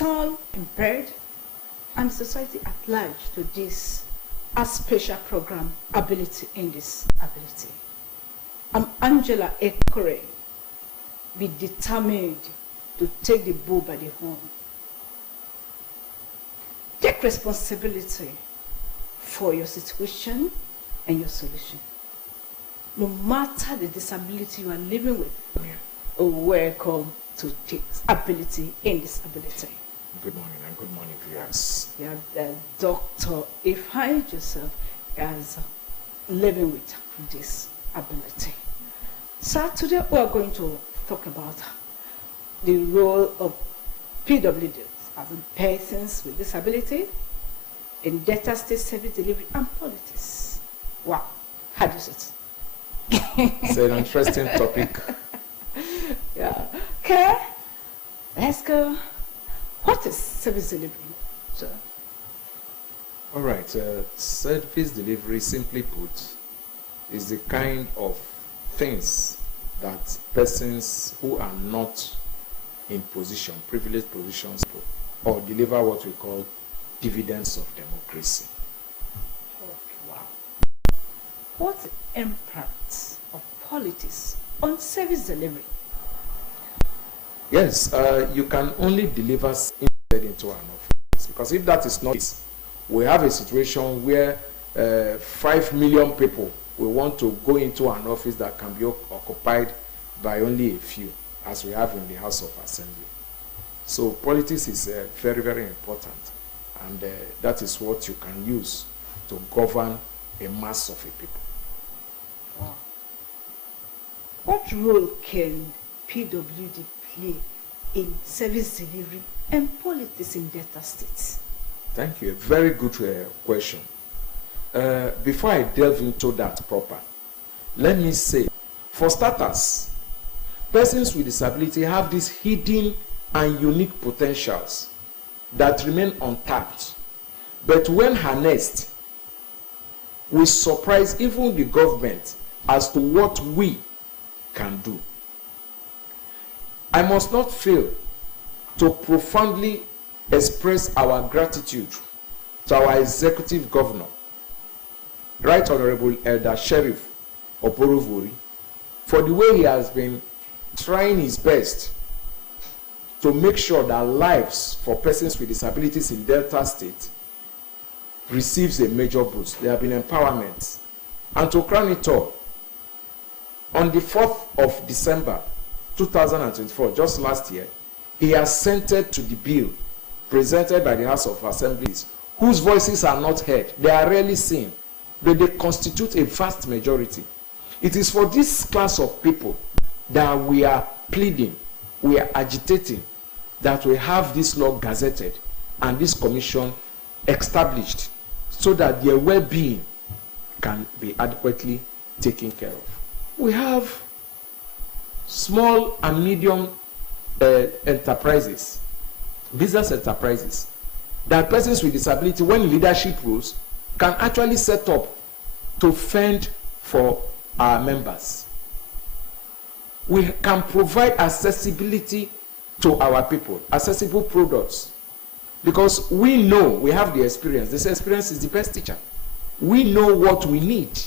mental impaired, and society at large to this a special program ability in this ability. I'm Angela Ekore. Be determined to take the bull by the horn. Take responsibility for your situation and your solution. No matter the disability you are living with, welcome to take ability in disability. Good morning and good morning, viewers. Yeah, Dr. Ifeanyi Joseph as living with this ability. So today we are going to talk about the role of PWDs as in persons with disability in Delta State service delivery and politics. Wow, how do you see it? It's an interesting topic. Yeah. Okay, let's go. What is service delivery, sir? All right, service delivery, simply put, is the kind of things that persons who are not in position, privileged positions, or deliver what we call dividends of democracy. Wow. What's the impact of politics on service delivery? Yes, you can only deliver into an office, because if that is not it, we have a situation where 5 million people will want to go into an office that can be occupied by only a few, as we have in the House of Assembly. So politics is very, very important, and that is what you can use to govern a mass of a people. Wow. What role can PWD play in service delivery and politics in Delta State? Thank you. A very good question. Before I delve into that proper, let me say, for starters, persons with disability have these hidden and unique potentials that remain untapped. But when harnessed, we surprise even the government as to what we can do. I must not fail to profoundly express our gratitude to our executive governor, Right Honorable Elder Sheriff Oborevwori, for the way he has been trying his best to make sure that lives for persons with disabilities in Delta State receives a major boost. There have been empowerments. And to crown it all, on the 4th of December 2024, just last year, he assented to the bill presented by the House of Assemblies, whose voices are not heard. They are rarely seen, but they constitute a vast majority. It is for this class of people that we are pleading, we are agitating, that we have this law gazetted and this commission established so that their well-being can be adequately taken care of. We have small and medium enterprises, business enterprises, that persons with disability, when in leadership roles, can actually set up to fend for our members. We can provide accessibility to our people, accessible products, because we know, we have the experience. This experience is the best teacher. We know what we need.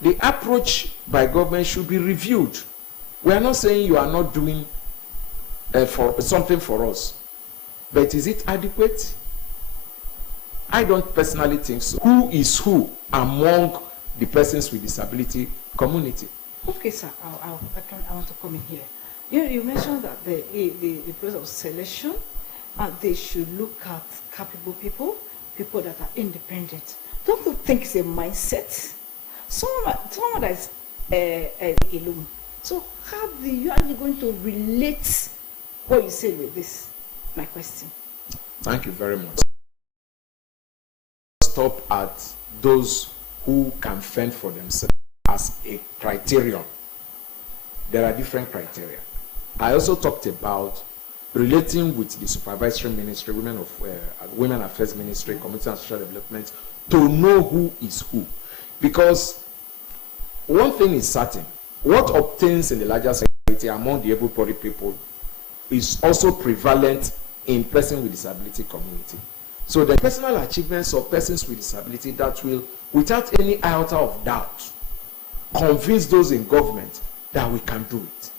The approach by government should be reviewed. We are not saying you are not doing for something for us, but is it adequate? I don't personally think so. Who is who among the persons with disability community? Okay, sir, I want to come in here. You mentioned that the process of selection, they should look at capable people, people that are independent. Don't you think it's a mindset? Someone that is alone. So how are you going to relate what you said with this? My question. Thank you very much. Stop at those who can fend for themselves as a criterion. There are different criteria. I also talked about relating with the supervisory ministry, women affairs ministry, community and social development, to know who is who. Because one thing is certain, what obtains in the larger society among the able-bodied people is also prevalent in person with disability community. So the personal achievements of persons with disability that will, without any iota of doubt, convince those in government that we can do it.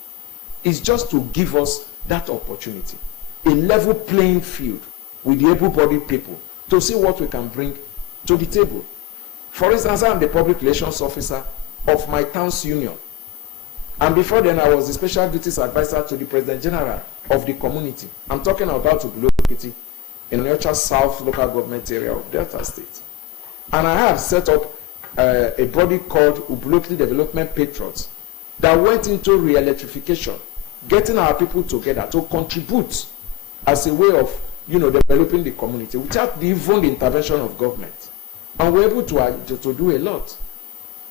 It's just to give us that opportunity, a level playing field with the able-bodied people to see what we can bring to the table. For instance, I'm the public relations officer of my town's union. And before then, I was the special duties advisor to the President General of the community. I'm talking about Ubulokiti in Onitsha South local government area of Delta State. And I have set up a body called Ubulokiti Development Patriots that went into re-electrification, getting our people together to contribute as a way of, developing the community without even the intervention of government. And we're able to do a lot.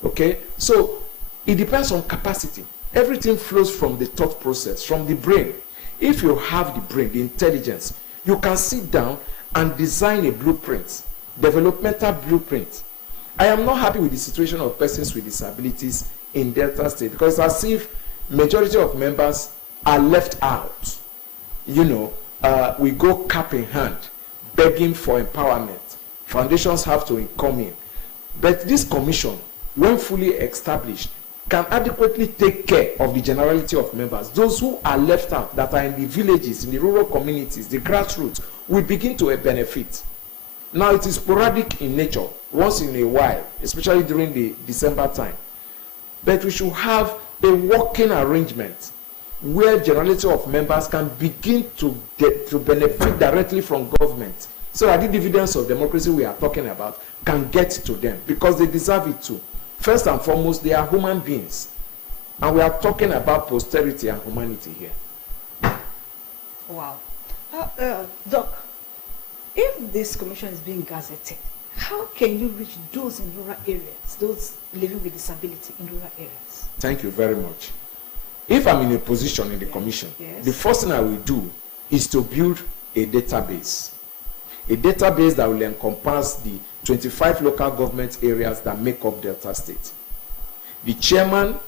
Okay? So it depends on capacity. Everything flows from the thought process, from the brain. If you have the brain, the intelligence, you can sit down and design a blueprint, developmental blueprint. I am not happy with the situation of persons with disabilities in Delta State because it's as if majority of members are left out. We go cap in hand, begging for empowerment. Foundations have to come in. But this commission, when fully established, can adequately take care of the generality of members. Those who are left out, that are in the villages, in the rural communities, the grassroots, will begin to benefit. Now, it is sporadic in nature, once in a while, especially during the December time. But we should have a working arrangement where generality of members can begin to get to benefit directly from government, so that the dividends of democracy we are talking about can get to them, because they deserve it too. First and foremost, they are human beings. And we are talking about posterity and humanity here. Wow. Doc, if this commission is being gazetted, how can you reach those in rural areas, those living with disability in rural areas? Thank you very much. If I'm in a position in the commission, the first thing I will do is to build a database. A database that will encompass the 25 local government areas that make up Delta State. The chairman,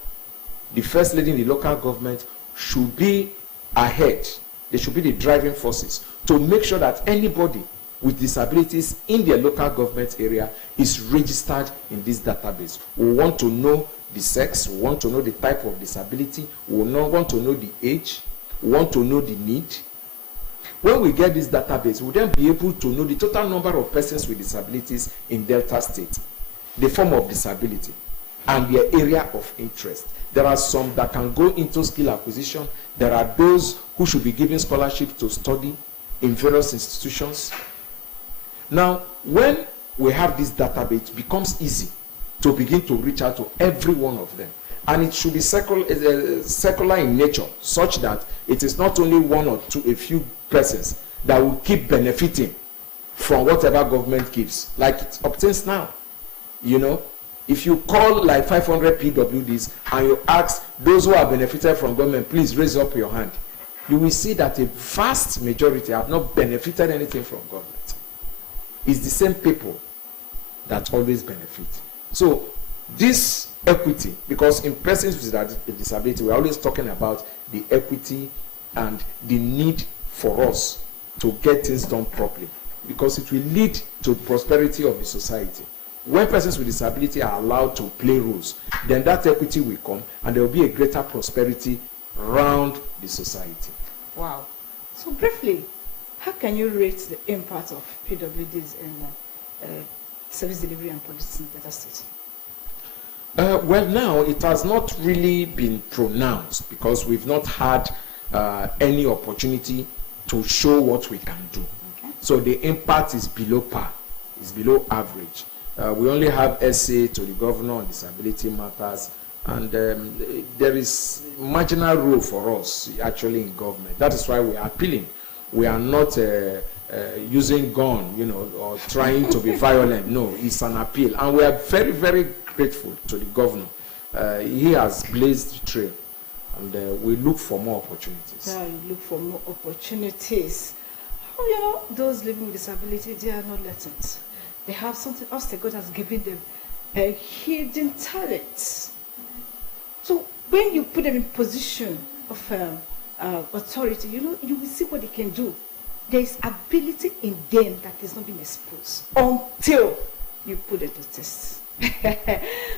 the first lady in the local government should be ahead. They should be the driving forces to make sure that anybody with disabilities in their local government area is registered in this database. We want to know the sex, we want to know the type of disability, we want to know the age, we want to know the need. When we get this database, we'll then be able to know the total number of persons with disabilities in Delta State, the form of disability, and their area of interest. There are some that can go into skill acquisition. There are those who should be given scholarship to study in various institutions. Now, when we have this database, it becomes easy to begin to reach out to every one of them. And it should be secular in nature, such that it is not only one or two, a few persons that will keep benefiting from whatever government gives, like it obtains now. If you call like 500 PWDs and you ask those who have benefited from government, please raise up your hand, you will see that a vast majority have not benefited anything from government. It's the same people that always benefit. So this equity, because in persons with disability, we're always talking about the equity and the need for us to get things done properly, because it will lead to prosperity of the society. When persons with disability are allowed to play roles, then that equity will come and there will be a greater prosperity around the society. Wow. So briefly, how can you rate the impact of PWDs in service delivery and policy in Delta State? Well, now it has not really been pronounced because we've not had any opportunity to show what we can do. Okay. So the impact is below par, is below average. We only have essay to the governor on disability matters, and there is marginal role for us actually in government. That is why we are appealing. We are not using gun, or trying to be violent. No, it's an appeal, and we are very, very grateful to the governor. He has blazed the trail, and we look for more opportunities. Yeah, you look for more opportunities. Those living with disability, they are not latent. They have something else that God has given them, a hidden talent. So when you put them in position of authority, you know, you will see what they can do. There is ability in them that is not being exposed until you put it to test.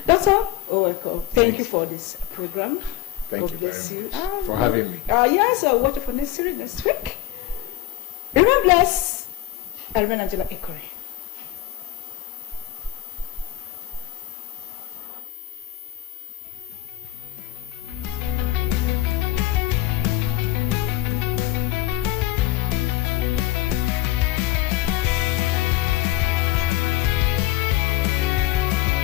That's all. Oh, welcome. Thank you for this program. Thank God you bless very you. much for having me. Yes, I'll watch it for next series next week. Remain blessed. I remain Angela Ikore.